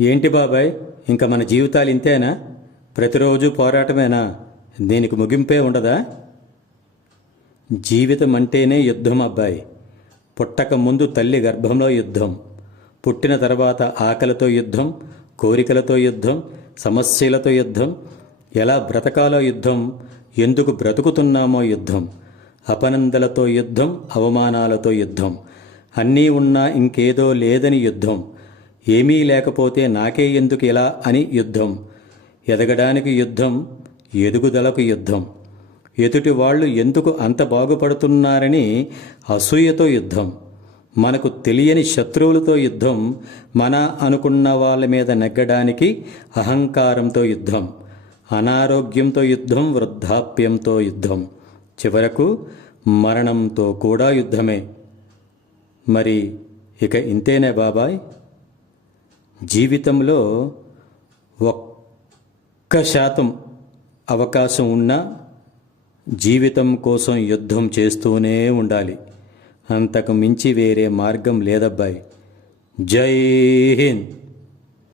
ఏంటి బాబాయ్, ఇంకా మన జీవితాలు ఇంతేనా? ప్రతిరోజు పోరాటమేనా? దీనికి ముగింపే ఉండదా? జీవితం అంటేనే యుద్ధం అబ్బాయి. పుట్టక ముందు తల్లి గర్భంలో యుద్ధం, పుట్టిన తర్వాత ఆకలితో యుద్ధం, కోరికలతో యుద్ధం, సమస్యలతో యుద్ధం, ఎలా బ్రతకాలో యుద్ధం, ఎందుకు బ్రతుకుతున్నామో యుద్ధం, అపనందలతో యుద్ధం, అవమానాలతో యుద్ధం, అన్నీ ఉన్నా ఇంకేదో లేదని యుద్ధం, ఏమీ లేకపోతే నాకే ఎందుకు ఇలా అని యుద్ధం, ఎదగడానికి యుద్ధం, ఎదుగుదలకు యుద్ధం, ఎదుటి వాళ్ళు ఎందుకు అంత బాగుపడుతున్నారని అసూయతో యుద్ధం, మనకు తెలియని శత్రువులతో యుద్ధం, మన అనుకున్న వాళ్ళ మీద నెగ్గడానికి అహంకారంతో యుద్ధం, అనారోగ్యంతో యుద్ధం, వృద్ధాప్యంతో యుద్ధం, చివరకు మరణంతో కూడా యుద్ధమే. మరి ఇక ఇంతేనే బాబాయ్. జీవితంలో 1% అవకాశం ఉన్నా జీవితం కోసం యుద్ధం చేస్తూనే ఉండాలి. అంతకు మించి వేరే మార్గం లేదబ్బాయి. జై హింద్.